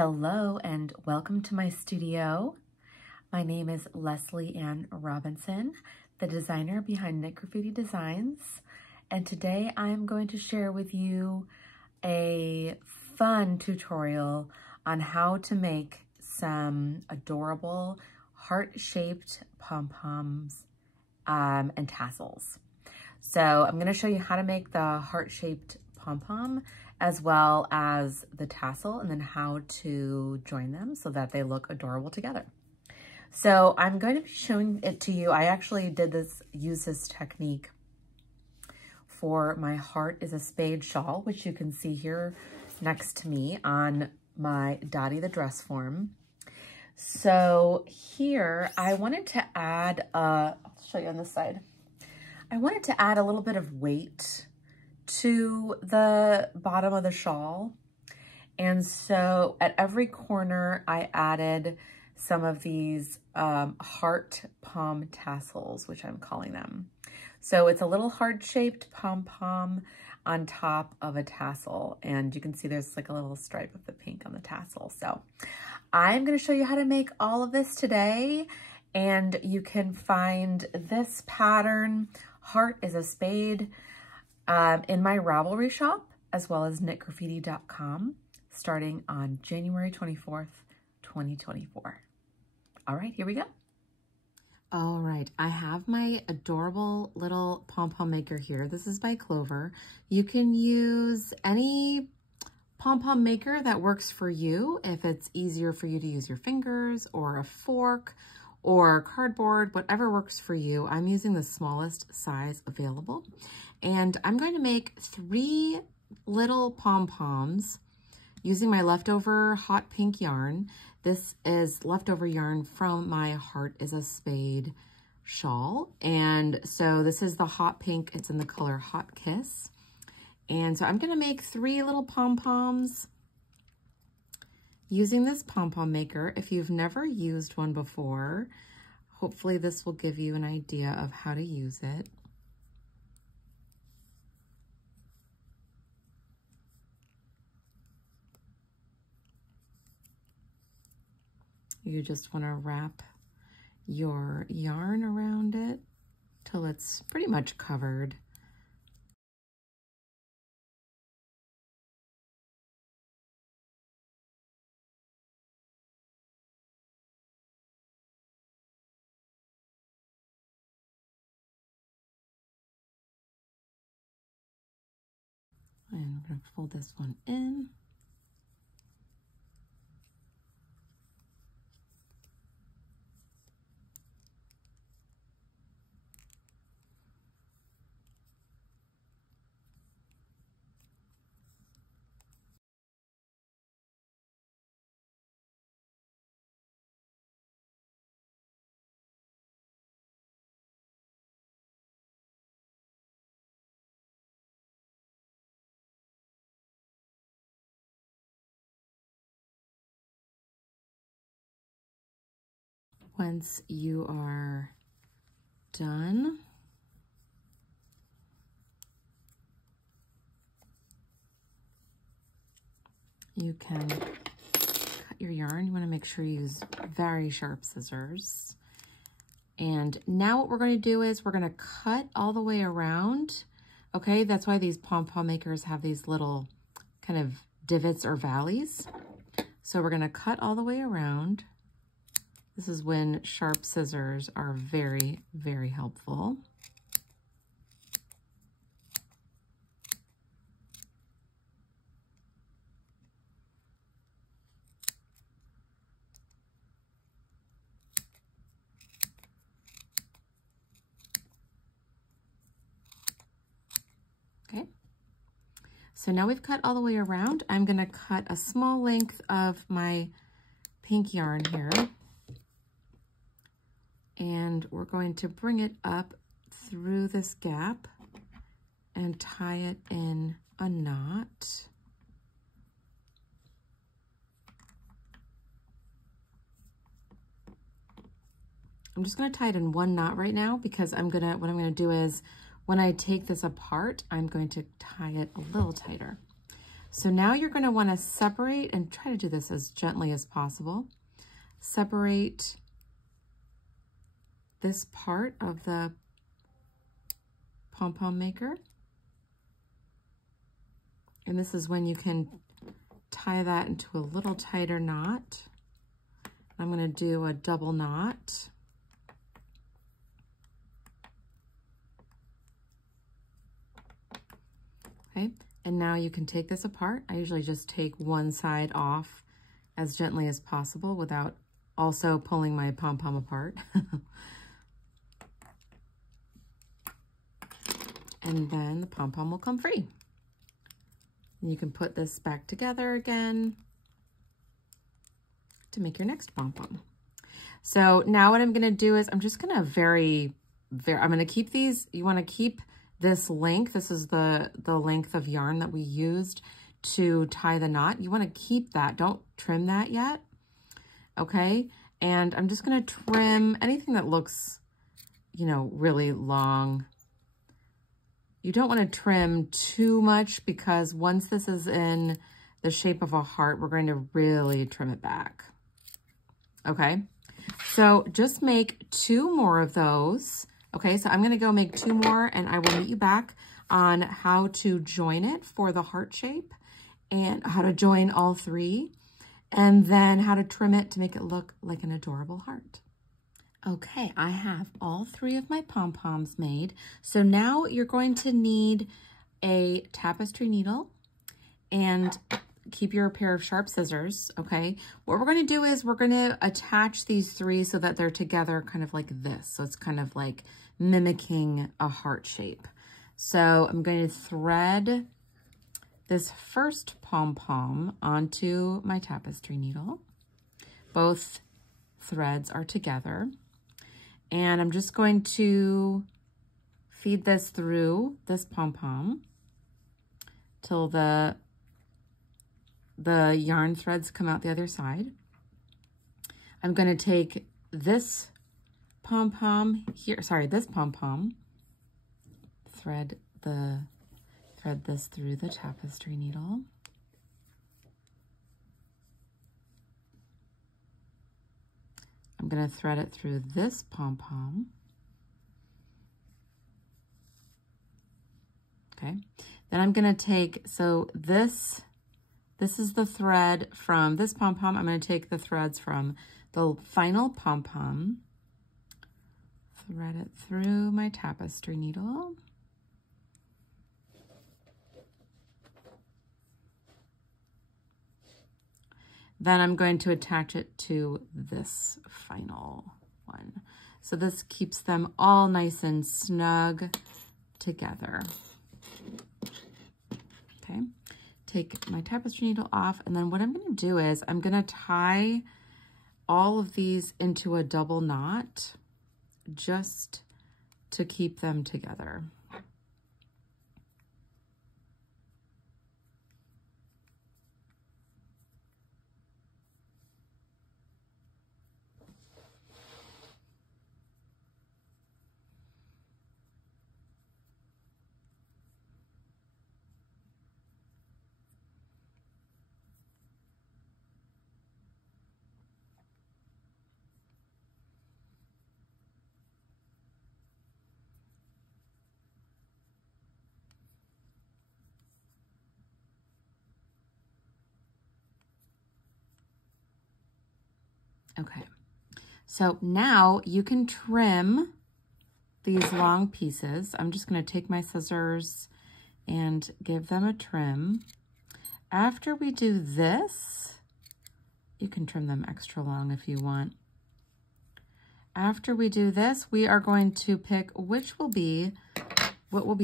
Hello and welcome to my studio. My name is Lesley Ann Robinson, the designer behind Knit Graffiti Designs, and today I am going to share with you a fun tutorial on how to make some adorable heart-shaped pom-poms and tassels. So I'm going to show you how to make the heart-shaped pom-pom as well as the tassel, and then how to join them so that they look adorable together. So I'm going to be showing it to you. I actually use this technique for my Heart is a Spade shawl, which you can see here next to me on my Dottie the dress form. So here I wanted to add, I'll show you on this side. I wanted to add a little bit of weight to the bottom of the shawl. And so at every corner, I added some of these Heart Pom Tassels, which I'm calling them. So it's a little heart-shaped pom-pom on top of a tassel. And you can see there's like a little stripe of the pink on the tassel. So I'm gonna show you how to make all of this today. And you can find this pattern, Heart is a Spade, in my Ravelry shop, as well as knitgraffiti.com, starting on January 24th, 2024. All right, here we go. All right, I have my adorable little pom-pom maker here. This is by Clover. You can use any pom-pom maker that works for you. If it's easier for you to use your fingers or a fork or cardboard, whatever works for you. I'm using the smallest size available. And I'm going to make 3 little pom-poms using my leftover hot pink yarn. This is leftover yarn from my Heart is a Spade shawl. And so this is the hot pink. It's in the color Hot Kiss. And so I'm going to make 3 little pom-poms using this pom-pom maker. If you've never used one before, hopefully this will give you an idea of how to use it. You just want to wrap your yarn around it till it's pretty much covered. And we're going to fold this one in. Once you are done, you can cut your yarn. You want to make sure you use very sharp scissors. And now what we're going to do is we're going to cut all the way around. Okay, that's why these pom-pom makers have these little kind of divots or valleys. So we're going to cut all the way around. This is when sharp scissors are very, very helpful. Okay. So now we've cut all the way around. I'm going to cut a small length of my pink yarn here. And we're going to bring it up through this gap and tie it in a knot. I'm just going to tie it in one knot right now because what I'm going to do is when I take this apart, I'm going to tie it a little tighter. So now you're going to want to separate, and try to do this as gently as possible. Separate this part of the pom-pom maker. And this is when you can tie that into a little tighter knot. I'm going to do a double knot. Okay, and now you can take this apart. I usually just take one side off as gently as possible without also pulling my pom-pom apart. And then the pom-pom will come free. And you can put this back together again to make your next pom-pom. So now what I'm gonna do is I'm just gonna I'm gonna keep these, you wanna keep this length. This is the length of yarn that we used to tie the knot. You wanna keep that, don't trim that yet, okay? And I'm just gonna trim anything that looks, you know, really long. You don't want to trim too much because once this is in the shape of a heart, we're going to really trim it back. Okay, so just make 2 more of those. Okay, so I'm going to go make 2 more and I will meet you back on how to join it for the heart shape and how to join all 3 and then how to trim it to make it look like an adorable heart. Okay, I have all 3 of my pom-poms made. So now you're going to need a tapestry needle and keep your pair of sharp scissors, okay? What we're going to do is we're going to attach these 3 so that they're together kind of like this. So it's kind of like mimicking a heart shape. So I'm going to thread this first pom-pom onto my tapestry needle. Both threads are together. And I'm just going to feed this through this pom-pom till the yarn threads come out the other side. I'm going to take this pom-pom here, this pom-pom, thread this through the tapestry needle. I'm going to thread it through this pom-pom. Okay. Then I'm going to take, so this is the thread from this pom-pom. I'm going to take the threads from the final pom-pom, thread it through my tapestry needle. Then I'm going to attach it to this final one. So this keeps them all nice and snug together. Okay, take my tapestry needle off, and then what I'm going to do is I'm going to tie all of these into a double knot just to keep them together. Okay, so now you can trim these long pieces. I'm just going to take my scissors and give them a trim. After we do this, you can trim them extra long if you want. After we do this, we are going to pick what will be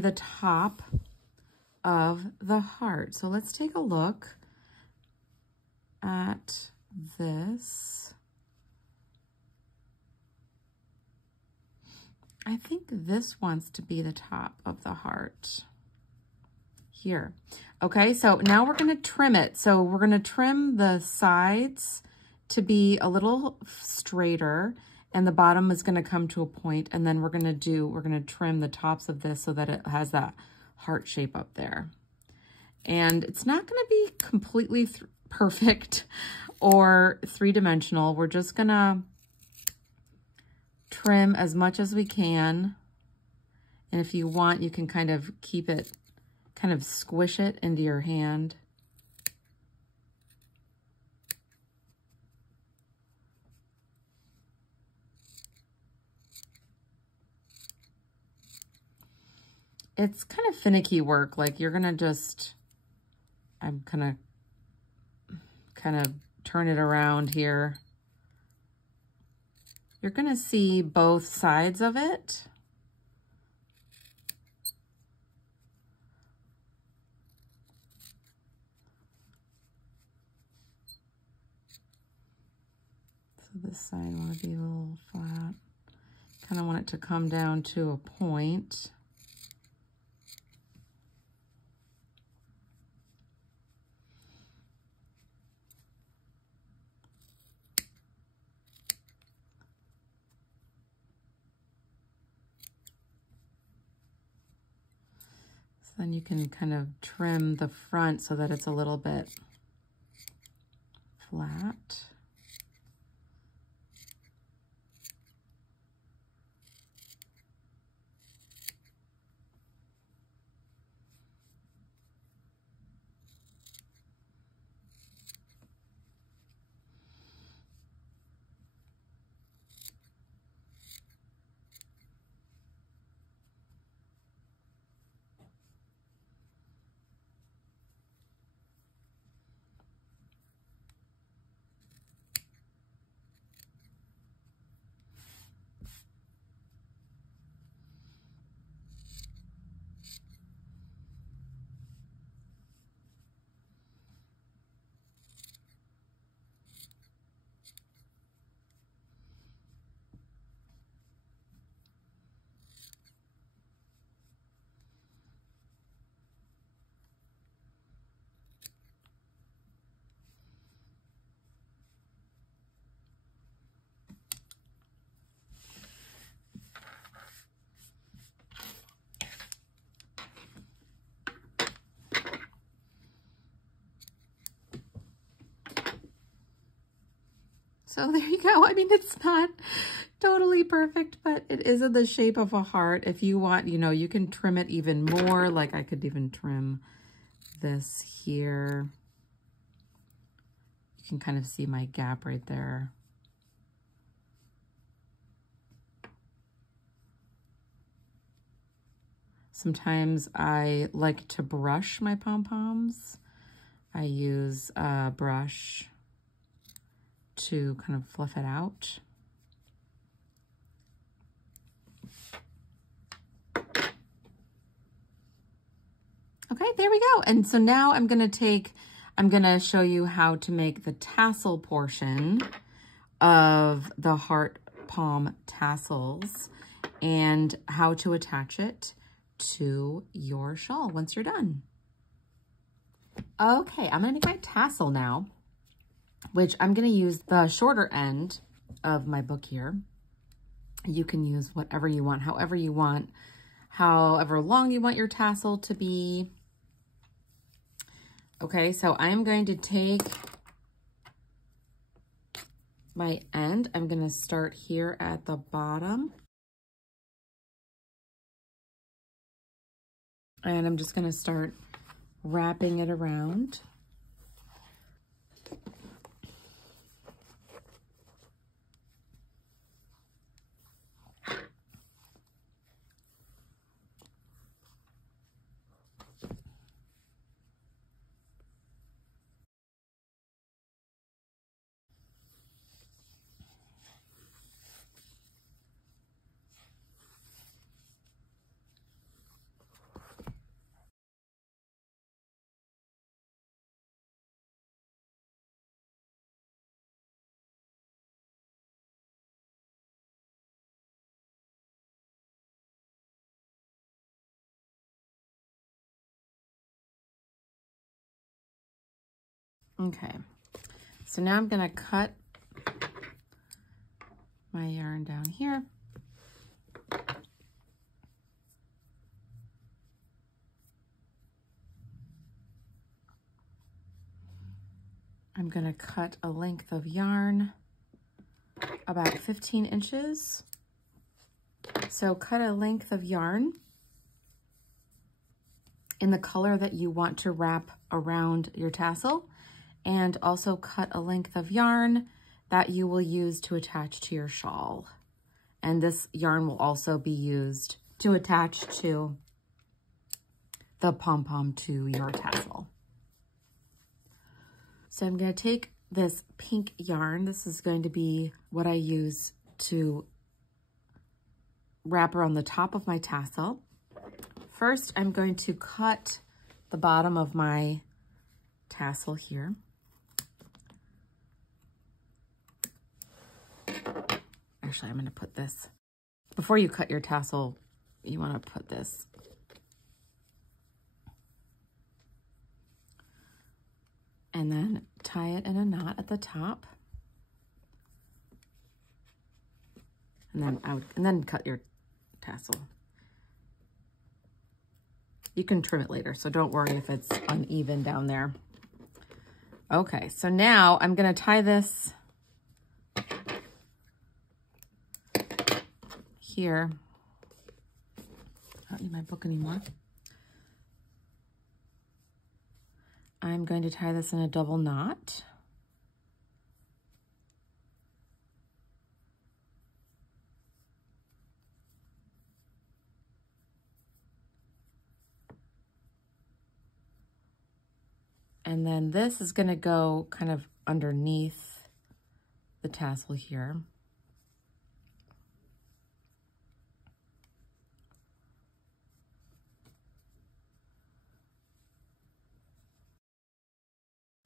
the top of the heart. So let's take a look at this. I think this wants to be the top of the heart here. Okay, so now we're going to trim it. So we're going to trim the sides to be a little straighter, and the bottom is going to come to a point, and then we're going to trim the tops of this so that it has that heart shape up there. And it's not going to be completely perfect or three-dimensional. We're just going to trim as much as we can. And if you want, you can kind of keep it, kind of squish it into your hand. It's kind of finicky work. Like you're gonna just, I'm gonna kind of turn it around here. You're gonna see both sides of it. So this side wanna be a little flat. Kind of want it to come down to a point. Then you can kind of trim the front so that it's a little bit flat. So there you go. I mean, it's not totally perfect, but it is in the shape of a heart. If you want, you know, you can trim it even more. Like I could even trim this here. You can kind of see my gap right there. Sometimes I like to brush my pom-poms. I use a brush to kind of fluff it out. Okay, there we go. And so now I'm gonna show you how to make the tassel portion of the Heart Pom Tassels and how to attach it to your shawl once you're done. Okay, I'm gonna make my tassel now, which I'm going to use the shorter end of my book here. You can use whatever you want, however you want, however long you want your tassel to be. Okay, so I'm going to take my end. I'm going to start here at the bottom. And I'm just going to start wrapping it around. Okay, so now I'm going to cut my yarn down here. I'm gonna cut a length of yarn about 15 inches. So cut a length of yarn in the color that you want to wrap around your tassel, and also cut a length of yarn that you will use to attach to your shawl. And this yarn will also be used to attach to the pom-pom to your tassel. So I'm going to take this pink yarn. This is going to be what I use to wrap around the top of my tassel. First, I'm going to cut the bottom of my tassel here. Actually, I'm going to put this, before you cut your tassel, you want to put this and then tie it in a knot at the top, and then cut your tassel. You can trim it later, so don't worry if it's uneven down there. Okay, so now I'm going to tie this here. I don't need my book anymore. I'm going to tie this in a double knot. And then this is going to go kind of underneath the tassel here.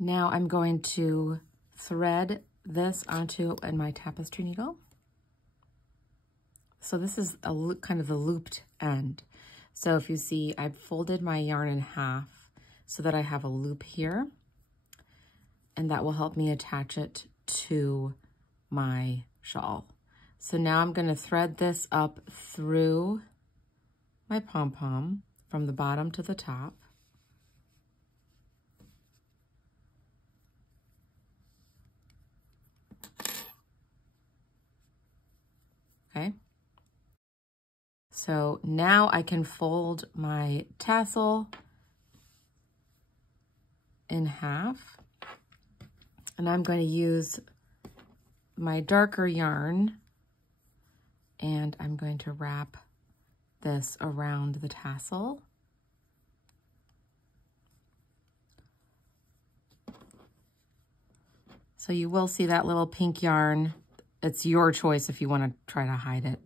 Now I'm going to thread this onto my tapestry needle. So this is a kind of the looped end. So if you see, I've folded my yarn in half so that I have a loop here, and that will help me attach it to my shawl. So now I'm going to thread this up through my pom-pom from the bottom to the top. Okay. So now I can fold my tassel in half, and I'm going to use my darker yarn, and I'm going to wrap this around the tassel. So you will see that little pink yarn. It's your choice if you want to try to hide it.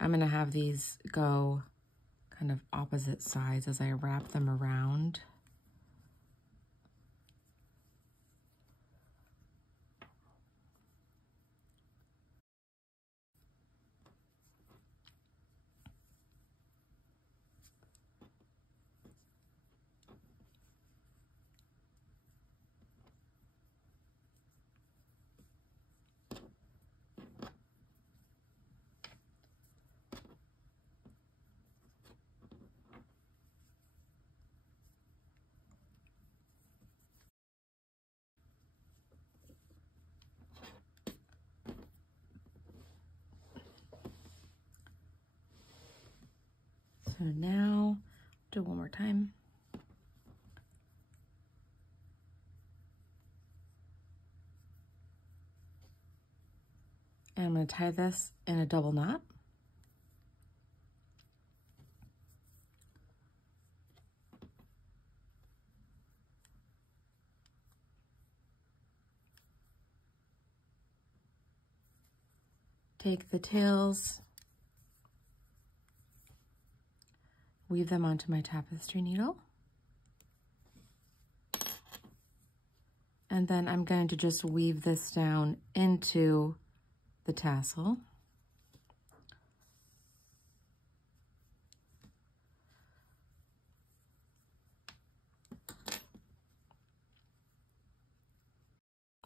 I'm going to have these go kind of opposite sides as I wrap them around. So now, do it one more time. And I'm going to tie this in a double knot. Take the tails, weave them onto my tapestry needle. And then I'm going to just weave this down into the tassel.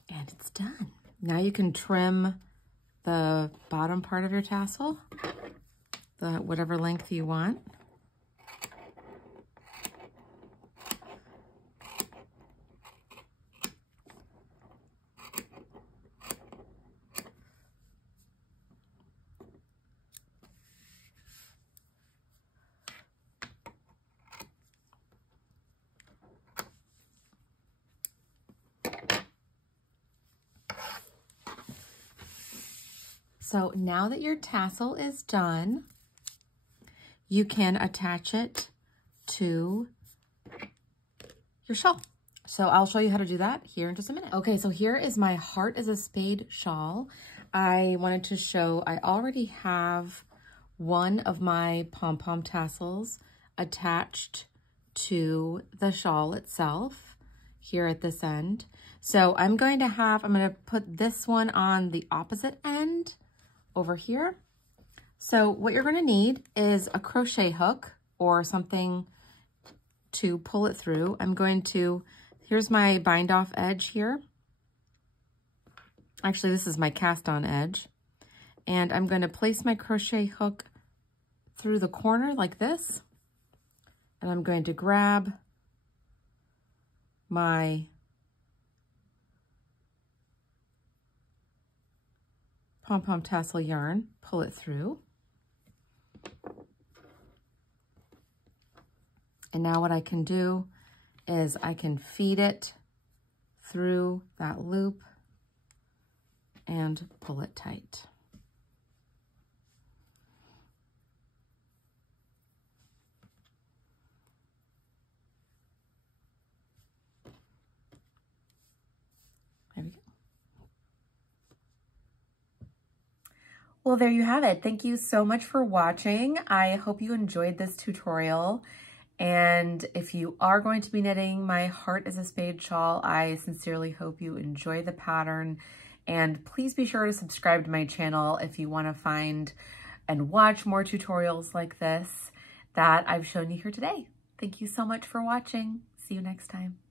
And it's done. Now you can trim the bottom part of your tassel, whatever length you want. So now that your tassel is done, you can attach it to your shawl. So I'll show you how to do that here in just a minute. Okay, so here is my Heart is a Spade shawl. I wanted to show, I already have one of my pom-pom tassels attached to the shawl itself here at this end. So I'm going to put this one on the opposite end over here. So what you're going to need is a crochet hook or something to pull it through. Here's my bind off edge here. Actually, this is my cast on edge. And I'm going to place my crochet hook through the corner like this. And I'm going to grab my pom-pom tassel yarn, pull it through. And now what I can do is I can feed it through that loop and pull it tight. There we go. Well, there you have it. Thank you so much for watching. I hope you enjoyed this tutorial. And if you are going to be knitting my Heart is a Spade shawl, I sincerely hope you enjoy the pattern. And please be sure to subscribe to my channel if you want to find and watch more tutorials like this that I've shown you here today. Thank you so much for watching. See you next time.